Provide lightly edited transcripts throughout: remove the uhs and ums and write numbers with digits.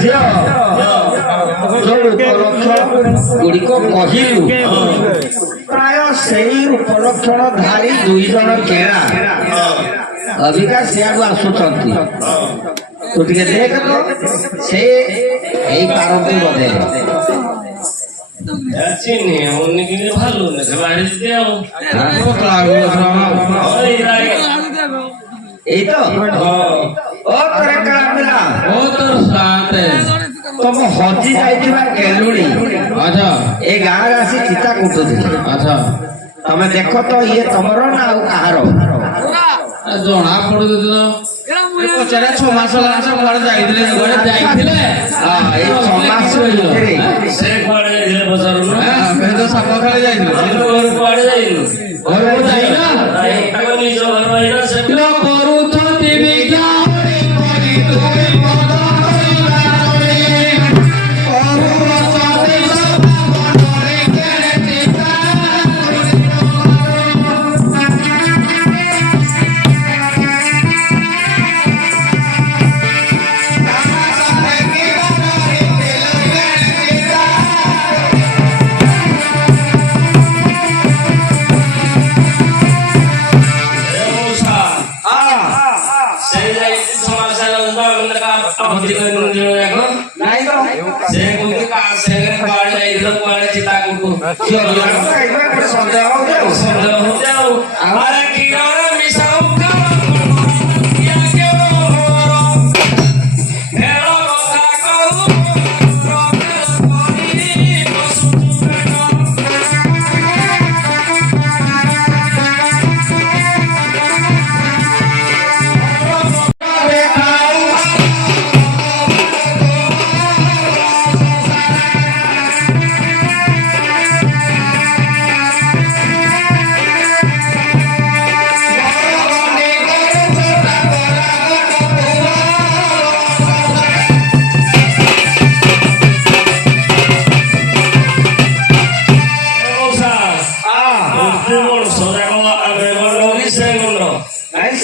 ଝିଅ ଯୋଉ ଉପଲକ୍ଷଣ ଗୁଡ଼ିକ କହିଲୁ ପ୍ରାୟ ସେଇ ଉପଲକ୍ଷଣ ଧାରୀ 2 ଜଣ କେଳା ଅବିକା ସିଆଡୁ ଆସୁଛନ୍ତି। ତୁ ଟିକେ ଦେଖ ତ ସେ ଏଇ ପାରନ୍ତି ବୋଧେ। এই তো ও তোরে কামিলা ও তোর সাথে ତମ ହଜି ଯାଇଥିବା କେଲୁଣି ଆଚ୍ଛା ଏ ଗାଁରେ ଆସି ଚିତା କୁଟୁଥିଲେ। ଆଚ୍ଛା ତମେ ଦେଖ ତ ଇଏ ତମର ନା ଆଉ କାହାର? ଜଣା ପଡୁଛି ତ ପଚାରେ 6 ମାସ ଯାଇଥିଲେ ଏଇ 6 ମାସ ଭିତରେ ସେ କୁଆଡେ ସାପ ଖେଳି ଯାଇଥିଲେ କୁଆଡେ ଯାଇନୁ ଘରକୁ ଯାଇନା କରୁଛନ୍ତି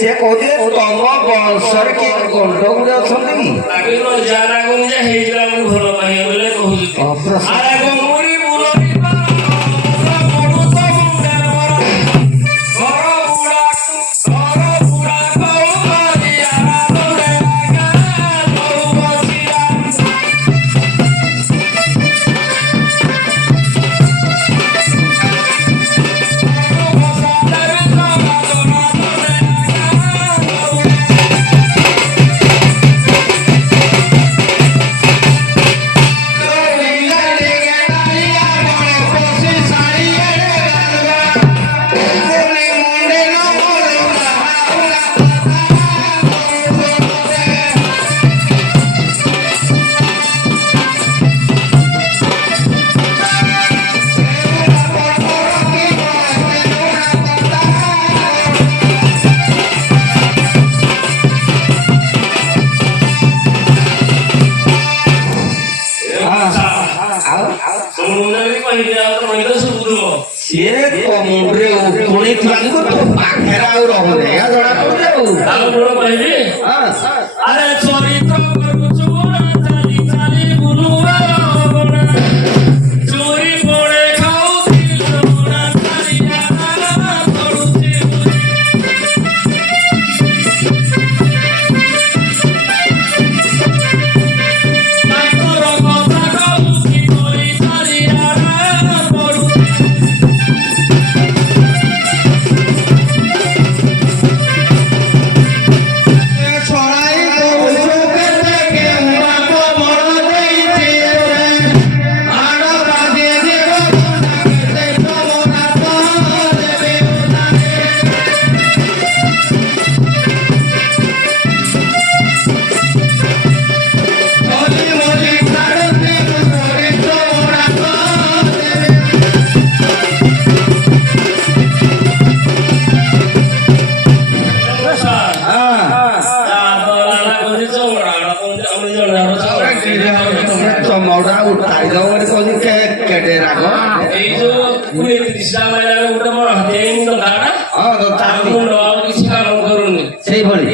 ସେ କହୁଥିଲେ ତମ ବଂଶରେ କିଏ ଗଣ୍ଡଗୁଡେ ଅଛନ୍ତି କି? ହେଇଯିବା ଭଲ ପାଇଁ ବୋଲେ କହୁଛି। ସେଇଭଳି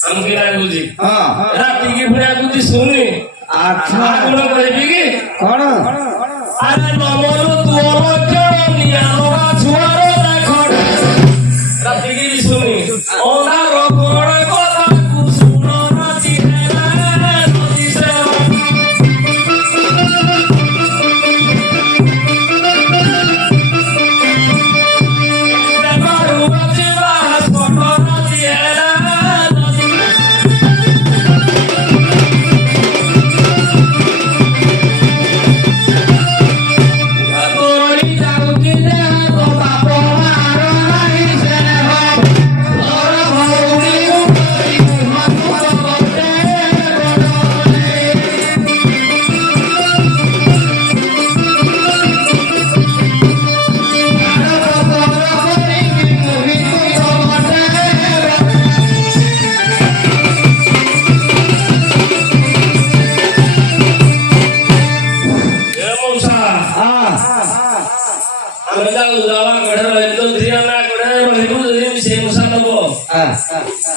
ଆମକୁ ଲାଗୁଛି ହଁ ରାତିକି ପୁଣି ଆଗୁଛି ଶୁଣି ଆଚ୍ଛା କଣ କହିବି କି କଣ ଆରେ ନମରୁ ତୋର ନିଆମା ଛୁଆର ଦେଖ ରାତିକି ବି ଶୁଣି ଅନ୍ଧାର କଣ କଥାକୁ ଶୁଣ ରାତି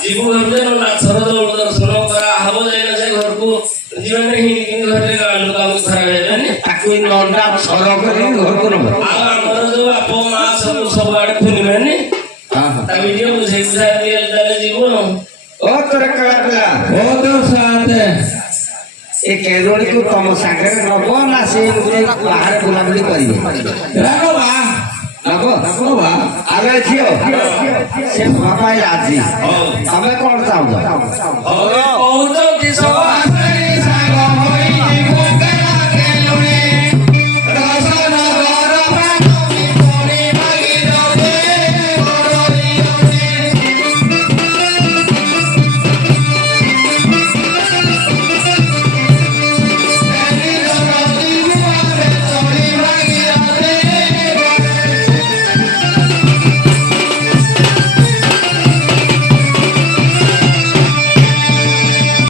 ଯିବୁ ନାଚର ଦର୍ଶନ କରା ହବ ଯାଇନା ସେ ଘରକୁ ଯିବାନି ହିଁକି ଘରେ ଲୋକ ଆମକୁ ଖରାପ ହେଇଯାନି ତାକୁ ଲଣ୍ଡା ସର କରି ଘରକୁ ନବ ଆଉ ଆମର ଯୋଉ ବାପ ମା ସବୁଆଡେ ଖୁଲିବେନି ତାକୁ ଟିକେ ବୁଝେଇ ବୁଝାଇ দিয়ে ତାହେଲେ ଯିବୁ ଓ ତୋର କଳା ପିଲା ଓ ତୋ ସାଥେ ଏ କେଳୁଣୀକୁ ତମ ସାଙ୍ଗରେ ନବ ନା ସେ ବାହାରେ ବୁଲାବୁଲି କରିବେ ରାଗ ବା ନବ ରାଗ ବା ଆରେ ଝିଅ ସେ ବାପା ରାଜି ତମେ କଣ ଚାହୁଁଛ